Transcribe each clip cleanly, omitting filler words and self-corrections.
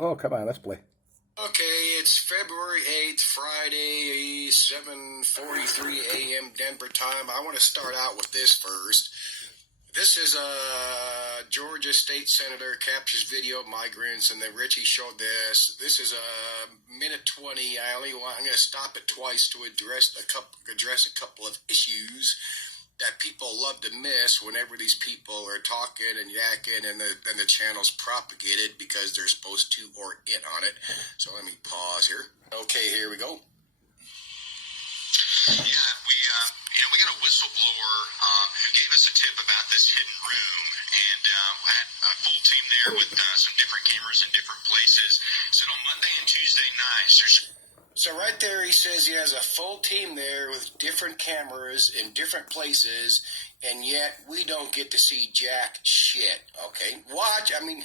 Oh, come on, let's play. Okay, it's February 8th, Friday, 7:43 a.m. Denver time. I want to start out with this first. This is a Georgia state senator captures video of migrants, and then Richie showed this. This is a minute 20. I'm going to stop it twice to address a couple of issues that people love to miss whenever these people are talking and yakking and the channel's propagated because they're supposed to or in on it. So let me pause here. Okay, here we go. Yeah, we got a whistleblower who gave us a tip about this hidden room, and I had a full team there with some different cameras in different places. Said on Monday and Tuesday nights, So right there he says he has a full team there with different cameras in different places, and yet we don't get to see jack shit. Okay, watch. I mean,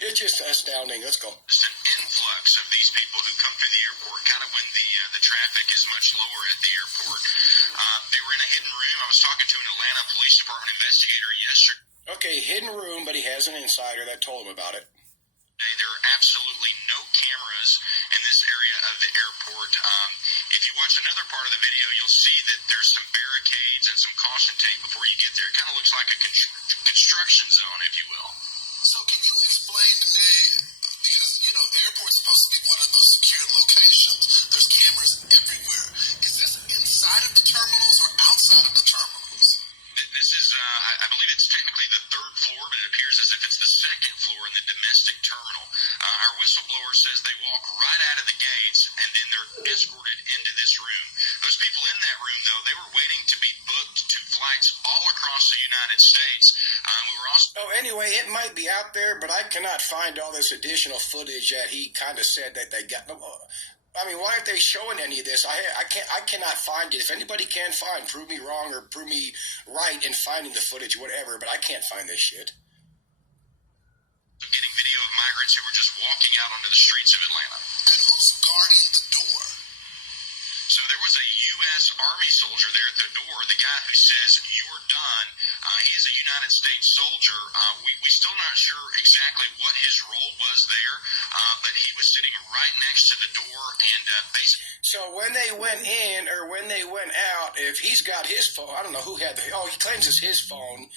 it's just astounding. Let's go. Just an influx of these people who come through the airport, kind of when the traffic is much lower at the airport. They were in a hidden room. I was talking to an Atlanta Police Department investigator yesterday. Okay, hidden room, but he has an insider that told him about it. There are absolutely no cameras in this area of the airport. If you watch another part of the video, you'll see that there's some barricades and some caution tape before you get there. It kind of looks like a construction zone, if you will. So can you explain to me, because, the airport's supposed to be one of the most secure locations. There's cameras everywhere. Is this inside of the terminals or outside of the terminals? This is, I believe it's technically the third floor, but it appears as if it's the second floor in the domestic terminal. Our whistleblower says they walk right out of the gates, and then they're escorted into this room. Those people in that room, though, they were waiting to be booked to flights all across the United States. We were also... Oh, anyway, it might be out there, but I cannot find all this additional footage that he kind of said that they got... I mean, why aren't they showing any of this? I cannot find it. If anybody can find, prove me wrong or prove me right in finding the footage, whatever, but I can't find this shit. Getting video of migrants who were just walking out onto the streets of Atlanta. And who's guarding the door? So there was a U.S. Army soldier there at the door, the guy who says, "You're done." He is a United States soldier. We still not sure exactly what his role was there, but he was sitting right next to the door and basically... So when they went in or when they went out, if he's got his phone, I don't know who had he claims it's his phone.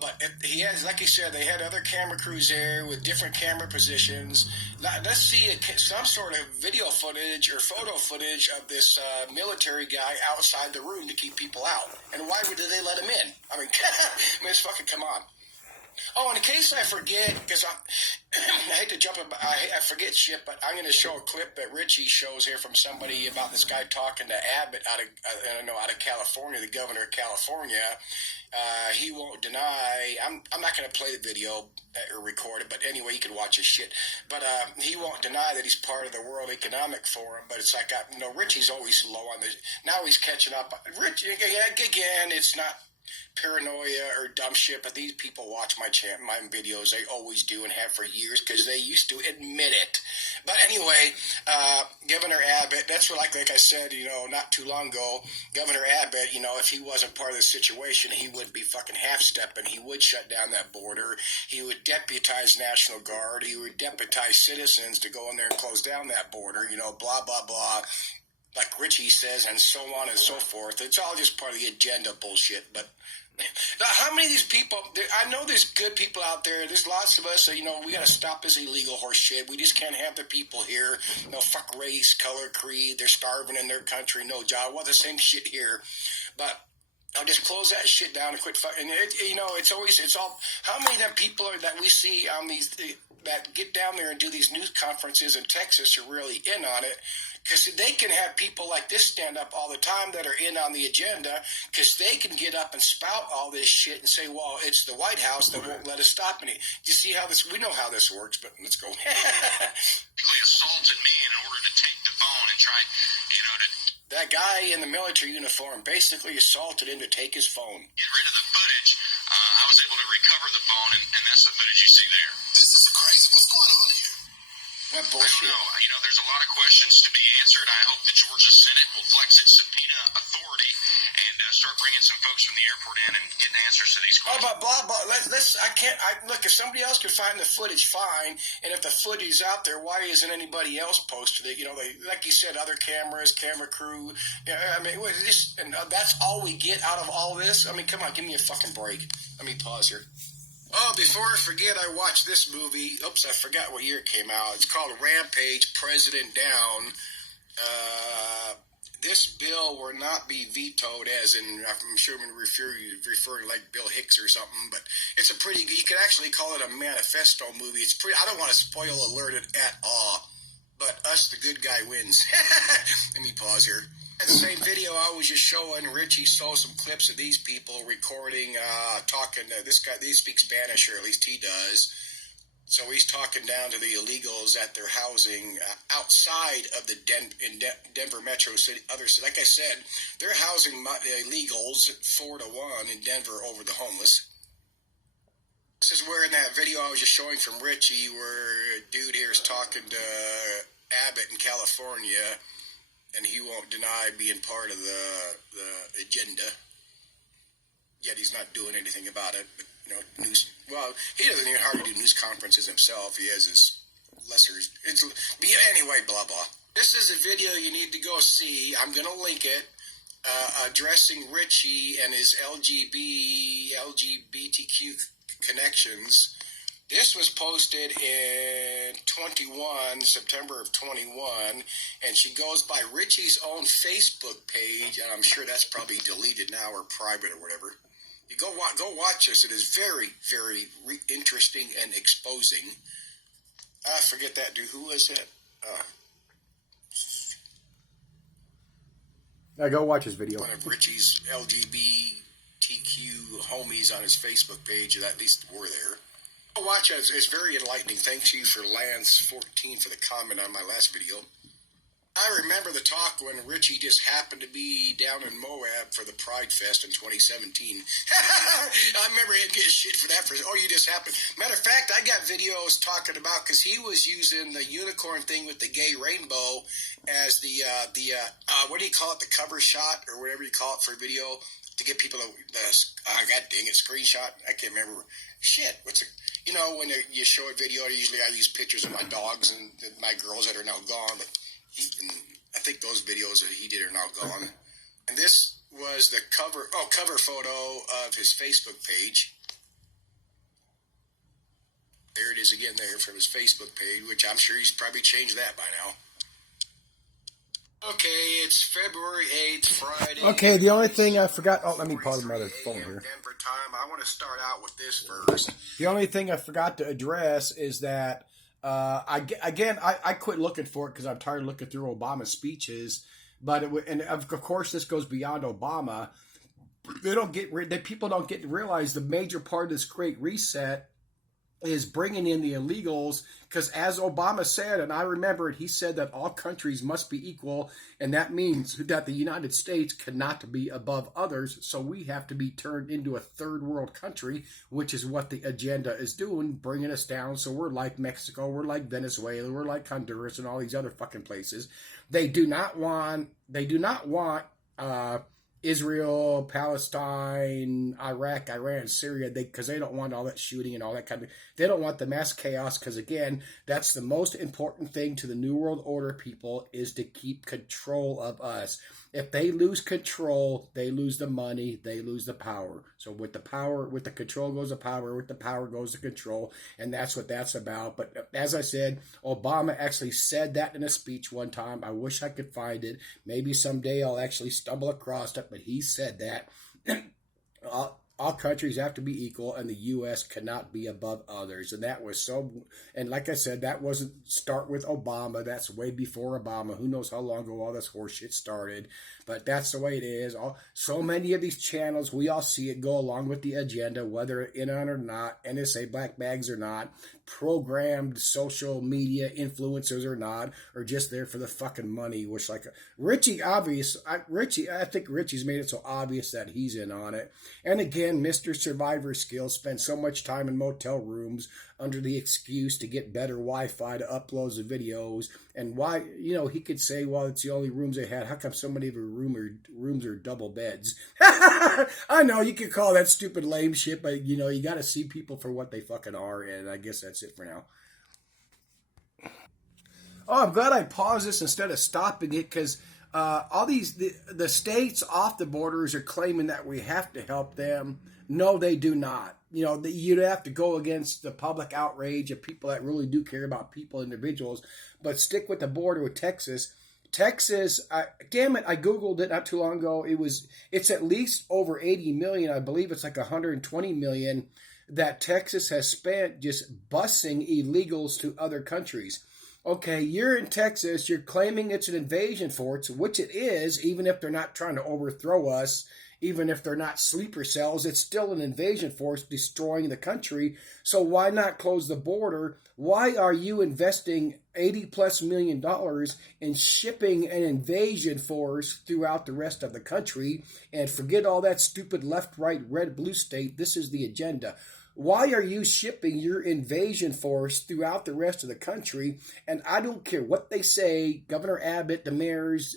But he has, like he said, they had other camera crews there with different camera positions. Let's see some sort of video footage or photo footage of this military guy outside the room to keep people out. And why did they let him in? I mean, let's fucking come on. Oh, in case I forget, because I hate to jump up, I forget shit, but I'm going to show a clip that Richie shows here from somebody about this guy talking to Abbott out of California, the governor of California. He won't deny. I'm not going to play the video or record it, but anyway, you can watch his shit. But he won't deny that he's part of the World Economic Forum. But it's like Richie's always low on this. Now he's catching up. Richie again. It's not paranoia or dumb shit, but these people watch my videos. They always do and have for years because they used to admit it. But anyway, Governor Abbott, that's what, like I said, not too long ago, Governor Abbott, if he wasn't part of the situation, he would be fucking half-stepping. He would shut down that border. He would deputize National Guard. He would deputize citizens to go in there and close down that border, blah, blah, blah. Like Richie says, and so on and so forth. It's all just part of the agenda bullshit. But now, how many of these people, I know there's good people out there. There's lots of us that, we got to stop this illegal horse shit. We just can't have the people here. Fuck race, color, creed. They're starving in their country. No job. Well, the same shit here. But I'll just close that shit down and quit fucking. It's all, how many of them people that we see on these, that get down there and do these news conferences in Texas are really in on it? Because they can have people like this stand up all the time that are in on the agenda because they can get up and spout all this shit and say, well, it's the White House that won't let us stop any. You see how this, we know how this works, but let's go. Basically assaulted me in order to take the phone and try, to... That guy in the military uniform basically assaulted him to take his phone. Get rid of the footage. I was able to recover the phone, and that's the footage you see there. This is crazy. What's going on here? What bullshit? I don't know. There's a lot of questions to be answered. I hope the Georgia Senate will flex its subpoena authority and start bringing some folks from the airport in and getting answers to these Oh, questions. but blah blah. Look. If somebody else can find the footage, fine. And if the footage is out there, why isn't anybody else posted it? Like you said, other cameras, camera crew. I mean, that's all we get out of all this. I mean, come on, give me a fucking break. Let me pause here. Oh, before I forget, I watched this movie. Oops, I forgot what year it came out. It's called Rampage, President Down. This bill will not be vetoed, as in, I'm sure I'm referring like Bill Hicks or something, but it's you could actually call it a manifesto movie. It's pretty, I don't want to spoil alert it at all, but us, the good guy, wins. Let me pause here. That same video I was just showing, Richie saw some clips of these people recording, talking to this guy. They speak Spanish, or at least he does. So he's talking down to the illegals at their housing outside of the Denver metro city. Like I said, they're housing illegals 4-1 in Denver over the homeless. This is where in that video I was just showing from Richie, where a dude here is talking to Abbott in California, and he won't deny being part of the agenda. Yet he's not doing anything about it. But, he doesn't even hardly do news conferences himself. He has his anyway, blah, blah. This is a video you need to go see. I'm going to link it, addressing Richie and his LGBTQ connections. This was posted in September of 21, and she goes by Richie's own Facebook page, and I'm sure that's probably deleted now or private or whatever. You go watch this. It is very, very interesting and exposing. I forget that dude. Who was it? Go watch his video. One of Richie's LGBTQ homies on his Facebook page, that at least were there. Go watch it. It's very enlightening. Thanks you for Lance14 for the comment on my last video. I remember the talk when Richie just happened to be down in Moab for the Pride Fest in 2017. I remember him getting shit for that. You just happened. Matter of fact, I got videos talking about, because he was using the unicorn thing with the gay rainbow as the what do you call it, the cover shot or whatever you call it for video to get people to, god dang it, screenshot. I can't remember. Shit, what's it? When you show a video, usually I use pictures of my dogs and my girls that are now gone, but I think those videos that he did are now gone. And this was the cover photo of his Facebook page. There it is again there from his Facebook page, which I'm sure he's probably changed that by now. Okay, it's February 8th, Friday. Okay, the only thing I forgot... Oh, let me pause my other phone here. Denver time. I want to start out with this first. The only thing I forgot to address is that I quit looking for it because I'm tired of looking through Obama's speeches. But and of course, this goes beyond Obama. People don't get to realize the major part of this Great Reset is bringing in the illegals, because as Obama said, and I remember it, he said that all countries must be equal, and that means that the United States cannot be above others, so we have to be turned into a third world country, which is what the agenda is doing, bringing us down, so we're like Mexico, we're like Venezuela, we're like Honduras, and all these other fucking places. They do not want Israel, Palestine, Iraq, Iran, Syria, because they don't want all that shooting and all that kind of... They don't want the mass chaos, because, again, that's the most important thing to the New World Order people, is to keep control of us. If they lose control, they lose the money, they lose the power. So with the control goes the power, with the power goes the control, and that's what that's about. But as I said, Obama actually said that in a speech one time. I wish I could find it. Maybe someday I'll actually stumble across it, but he said that. All countries have to be equal, and the U.S. cannot be above others. And that was so... And like I said, that wasn't start with Obama. That's way before Obama. Who knows how long ago all this horseshit started. But that's the way it is. So many of these channels, we all see it go along with the agenda, whether in on or not, NSA black bags or not, programmed social media influencers or not, or just there for the fucking money. Which, like, Richie, I think Richie's made it so obvious that he's in on it. And again, Mr. Survivor Skills spent so much time in motel rooms under the excuse to get better Wi-Fi to upload the videos. And why, he could say, well, it's the only rooms they had. How come so many of your rooms are double beds? I know you could call that stupid lame shit, but you got to see people for what they fucking are. And I guess that's it for now. Oh, I'm glad I paused this instead of stopping it, because all the states off the borders are claiming that we have to help them. No, they do not. You'd have to go against the public outrage of people that really do care about people, individuals. But stick with the border with Texas. Texas, damn it, I Googled it not too long ago. It's at least over 80 million. I believe it's like 120 million that Texas has spent just busing illegals to other countries. Okay, you're in Texas, you're claiming it's an invasion force, which it is, even if they're not trying to overthrow us, even if they're not sleeper cells, it's still an invasion force destroying the country. So why not close the border? Why are you investing $80+ million in shipping an invasion force throughout the rest of the country? And forget all that stupid left, right, red, blue state. This is the agenda. Why are you shipping your invasion force throughout the rest of the country? And I don't care what they say, Governor Abbott, the mayors,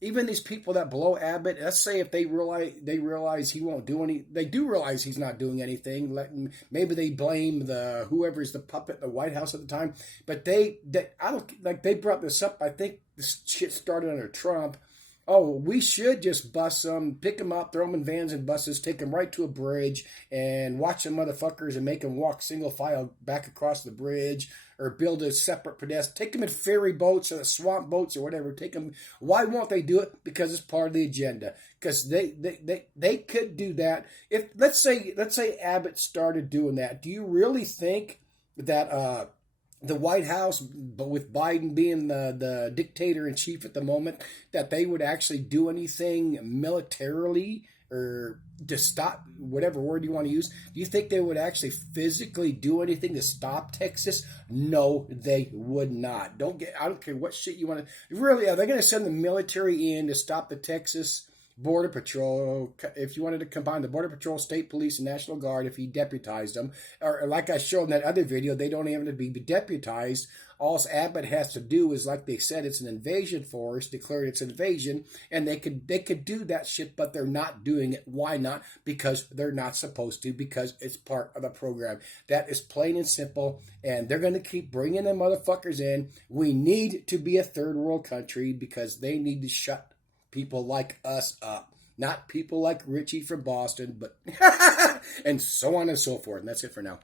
even these people that blow Abbott, let's say if they realize he won't do any, they do realize he's not doing anything. Maybe they blame whoever's the puppet in the White House at the time. But they brought this up. I think this shit started under Trump. Oh, we should just bus them, pick them up, throw them in vans and buses, take them right to a bridge, and watch them motherfuckers and make them walk single file back across the bridge, or build a separate pedestrian. Take them in ferry boats or swamp boats or whatever. Take them. Why won't they do it? Because it's part of the agenda. Because they could do that. If let's say Abbott started doing that, do you really think that the White House, but with Biden being the dictator in chief at the moment, that they would actually do anything militarily or to stop, whatever word you want to use? Do you think they would actually physically do anything to stop Texas? No, they would not. I don't care what shit you want to. Really, are they going to send the military in to stop the Texas Border Patrol? If you wanted to combine the Border Patrol, State Police, and National Guard, if he deputized them, or like I showed in that other video, they don't even have to be deputized. All Abbott has to do is, like they said, it's an invasion force, declared it's an invasion, and they could do that shit, but they're not doing it. Why not? Because they're not supposed to, because it's part of the program. That is plain and simple, and they're going to keep bringing them motherfuckers in. We need to be a third world country because they need to shut people like us up. Not people like Richie from Boston, but and so on and so forth. And that's it for now.